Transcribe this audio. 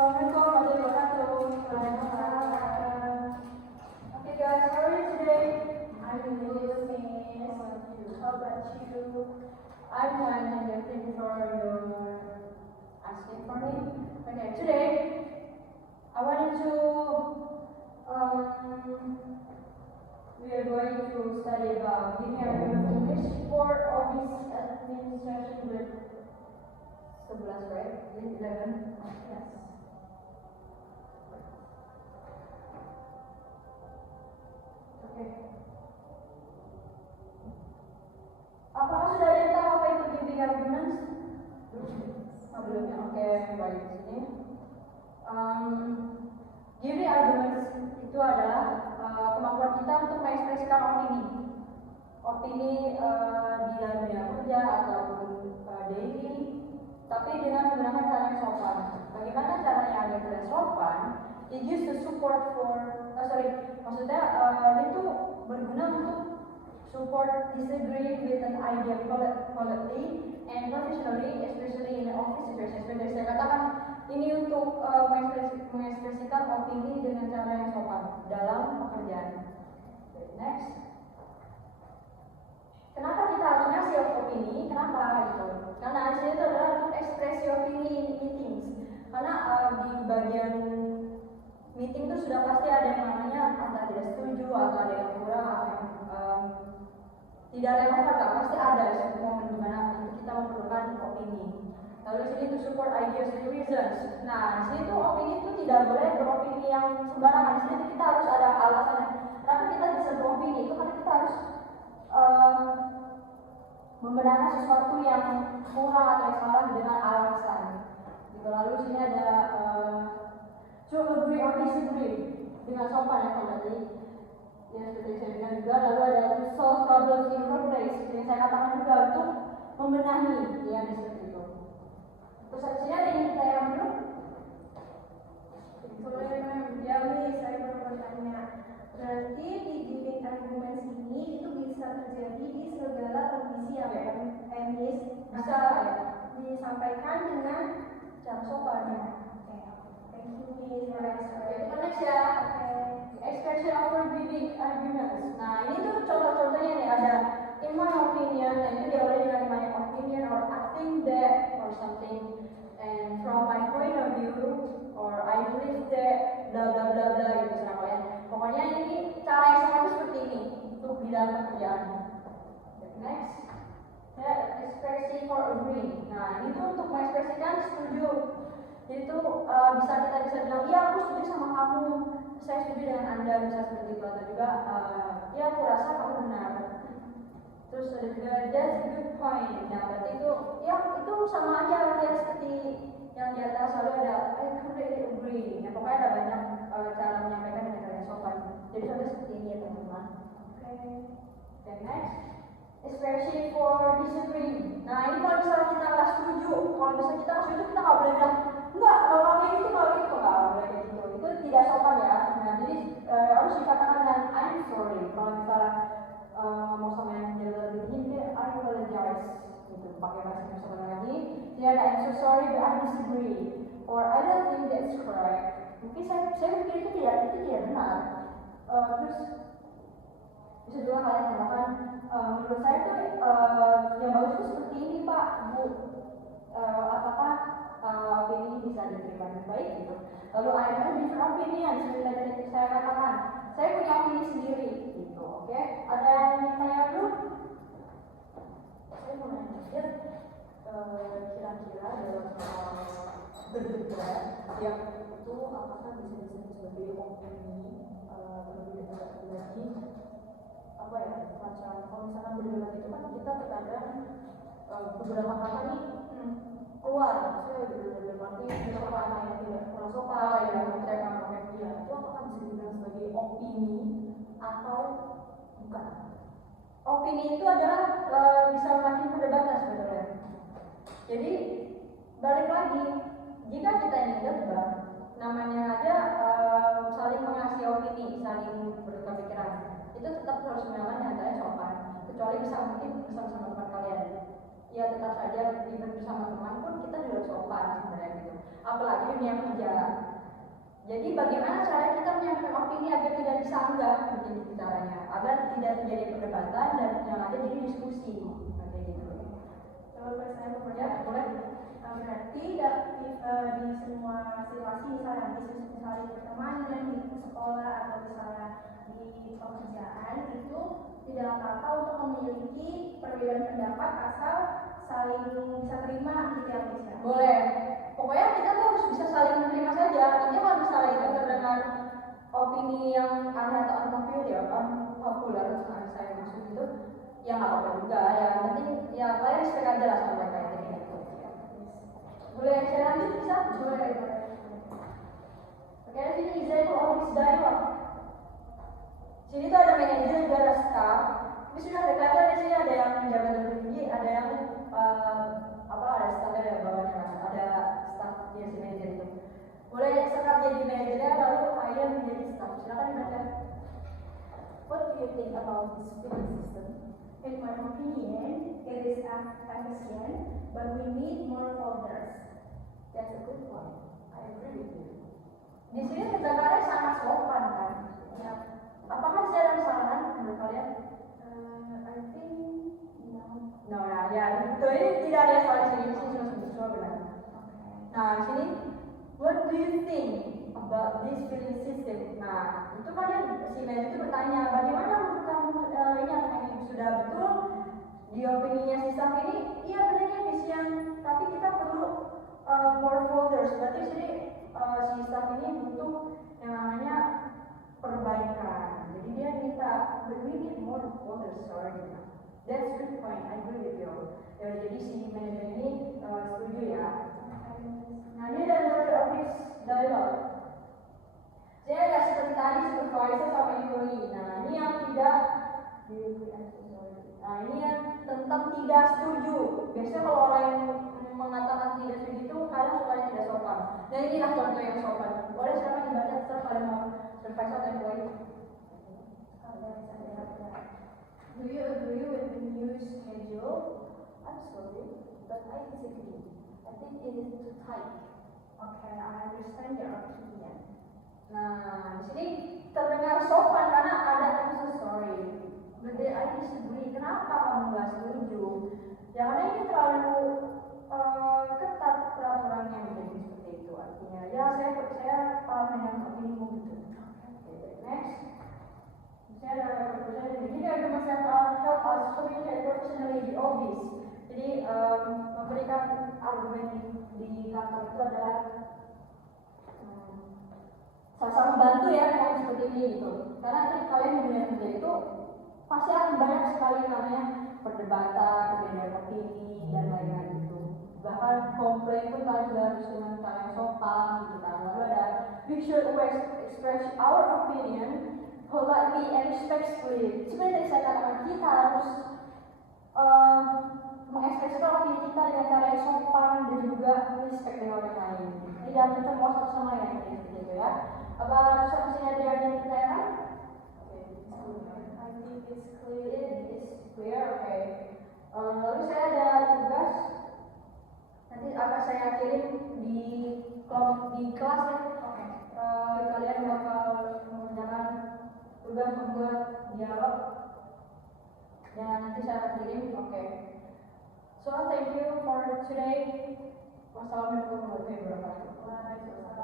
Assalamualaikum warahmatullahi wabarakatuh. Okay guys, how are you today? I'm good, miss. How about you? I'm fine, thank you. Thank you for your asking for me. Okay, today I wanted to we are going to study about giving argument English for office administration with 11, right? 11. Yes. Okay. Apakah sudah ada yang tahu apa itu giving arguments? Belum ya? Oke, baik di sini. Giving arguments itu adalah kemampuan kita untuk mengekspresikan opini di dalam dunia kerja ataupun daily, tapi dengan menggunakan cara yang sopan. Bagaimana caranya agar tidak sopan? It gives the support for, maksudnya itu berguna untuk support disagree with an idea politely and professionally, especially in the office situation. Seperti saya katakan, ini untuk mengekspresikan opini dengan cara yang sopan dalam pekerjaan. Next. Kenapa kita harus ngasih opini? Kenapa gitu? Karena hasil itu adalah untuk ekspresi opini in meetings. Karena di bagian meeting itu sudah pasti ada yang namanya antara tidak setuju atau ada yang kurang atau yang tidak relevan, pasti ada satu momen di mana kita memerlukan opini. Lalu di sini to support ideas and reasons. Nah, di sini tuh opini itu tidak boleh beropini yang sembarangan. Di sini kita harus ada alasannya. Kenapa kita bisa beropini? Itu karena kita harus membenarkan sesuatu yang kurang atau yang salah dengan alasan. Gitu. Lalu di sini ada to agree or disagree dengan sopan ya kalau tadi. Ya seperti saya bilang juga. Lalu ada to solve problems in workplace. Yang saya katakan juga untuk membenahi ya seperti itu. Terus di sini ada yang saya ambil. Ya, saya mau bertanya. Berarti di giving arguments ini itu bisa terjadi di segala kondisi ya, Miss? Bisa disampaikan dengan cara sopan ya. Thank you, Miss. Next ya. Expression of giving arguments. Nah, ini tuh contoh-contohnya nih ada in my opinion, dan itu diawali dengan my opinion or I think that or something, and from my point of view or I believe that bla bla bla bla gitu sama kalian. Pokoknya ini cara yang sama itu seperti ini untuk di dalam pekerjaan. Next, ya expressing for agree. Nah, ini tuh untuk mengekspresikan setuju. Jadi itu kita bisa bilang, iya aku setuju sama kamu, saya setuju dengan anda, bisa seperti itu. Atau juga, ya aku rasa kamu benar. Terus ada juga that's a good point. Nah, berarti itu, ya itu sama aja artinya seperti yang di atas selalu ada I completely agree. Nah, pokoknya ada banyak cara menyampaikan dengan cara yang sopan. Jadi contoh seperti ini ya teman-teman. Okay, next. Expression for disagree. Nah, ini kalau misalnya kita nggak setuju, kalau misalnya kita nggak setuju, kita nggak boleh bilang enggak, kalau kayak gitu, kalau gitu nggak boleh kayak gitu. Itu tidak sopan ya. Nah, jadi harus dikatakan dengan I'm sorry. Kalau misalnya ngomong sama yang lebih tinggi, I apologize. Gitu, pakai bahasa Indonesia lagi. Dan I'm so sorry, but I disagree. Or I don't think that's correct. Mungkin saya pikir itu tidak benar. Terus bisa juga kalian katakan, menurut saya tuh yang bagus itu seperti ini Pak, Bu. Apakah opini ini bisa diterima dengan baik gitu. Lalu I have a different opinion, seperti tadi saya katakan, saya punya opini sendiri gitu. Oke, ada yang ditanya dulu? Saya mau nanya, kira-kira dalam berdebat yang itu apakah bisa disebut sebagai opini terlebih lagi apa ya, macam kalau misalkan berdebat itu kan kita terkadang beberapa kata nih keluar, saya berdebat ini sopan yang tidak kurang sopan ya, saya nggak pakai dia, itu apakah bisa dibilang sebagai opini atau bukan? Opini itu adalah bisa memancing perdebatan sebenarnya. Jadi balik lagi, jika kita ingin debat, namanya aja saling mengasih opini, saling bertukar pikiran, itu tetap harus menggunakan dengan cara sopan. Kecuali mungkin bersama teman kalian, ya tetap saja bersama teman pun kita juga sopan sebenarnya gitu. apalagi dunia kerja. Jadi bagaimana cara kita menyampaikan opini agar tidak disanggah begini caranya, agar tidak terjadi perdebatan dan yang ada jadi diskusi, kayak gitu. Coba saya mau Ya, boleh. berarti di semua situasi misalnya misalnya di pertemanan, di sekolah atau misalnya di pekerjaan itu tidak apa-apa untuk memiliki perbedaan pendapat asal saling bisa terima gitu ya Miss ya? Boleh. Pokoknya kita tuh harus bisa saling menerima saja. Ini kalau misalnya itu terdengar opini yang aneh atau unpopular, saya maksud itu, ya nggak apa-apa juga. Yang penting ya kalian respect aja lah sama mereka kayak gitu. Boleh saya lanjut bisa? Boleh. Oke, sini example of this dialogue. Sini tuh ada manajer juga ada staff. Ini sudah ada kelihatan di sini ada yang menjabat lebih tinggi, ada yang ada staff ada bawahnya, ada staff dia si manajer itu. Boleh sekap jadi manajernya lalu hire menjadi staff. Silakan dibaca. What do you think about this billing system? In my opinion, it is efficient, but we need more folders. That's a good one. I agree with you. Di sini terdengarnya sangat sopan kan? Ya. Apakah saya ada kesalahan menurut kalian? I think no. Nah, ya itu ini tidak ada salah di sini semua benar. Nah, di sini what do you think about this billing system? Nah, itu kan yang si manajer itu bertanya, bagaimana menurut kamu ini apakah ini sudah betul di opininya si staff ini? Iya benar ini efisien, tapi kita perlu more folders. Berarti sini si staff ini butuh yang namanya perbaikan. Jadi dia minta we need more folders, sorry. That's good point, I agree with you. Ya, jadi si manajer ini setuju ya. Nah ini ada word of this dialogue. Saya ada seperti tadi supervisor sama employee. Nah ini yang tidak ini yang tentang tidak setuju. Biasanya kalau orang yang mengatakan tidak setuju itu kadang suka tidak sopan. Dan inilah contoh yang sopan. Boleh silakan dibaca setelah kalian mau supervisor atau employee. Do you agree with the new schedule? Absolutely, but I disagree. I think it is too tight. Okay, I understand your opinion. Nah, di sini terdengar sopan karena ada I'm so sorry. But I disagree. Kenapa kamu nggak setuju? Ya karena ini terlalu ketat peraturannya menjadi seperti itu. Artinya, ya saya paham dengan opinimu gitu. Okay, next. Saya ada pertanyaan. Jadi argument that help us communicate professionally di office. Jadi memberikan argumen di kantor itu adalah sama-sama membantu ya kalau seperti ini gitu. Karena kalian di dunia kerja itu pasti akan banyak sekali namanya perdebatan, perbedaan opini dan lain-lain gitu. Bahkan komplain pun kalian juga harus dengan cara yang sopan gitu kan. Lalu ada we should always express our opinion politely and respectfully. Sebenarnya tadi saya katakan kita harus mengekspresikan opini kita dengan cara yang sopan dan juga respect dengan orang lain. Tidak mencemooh satu sama lain gitu ya. Apa masih ada yang ditanyakan? I think it's Clear, oke. Lalu saya ada tugas. Nanti akan saya kirim di kelas ya. okay. Kalian bakal mengerjakan tugas membuat dialog dan nanti saya kirim. Oke. So thank you for today. Wassalamualaikum warahmatullahi wabarakatuh.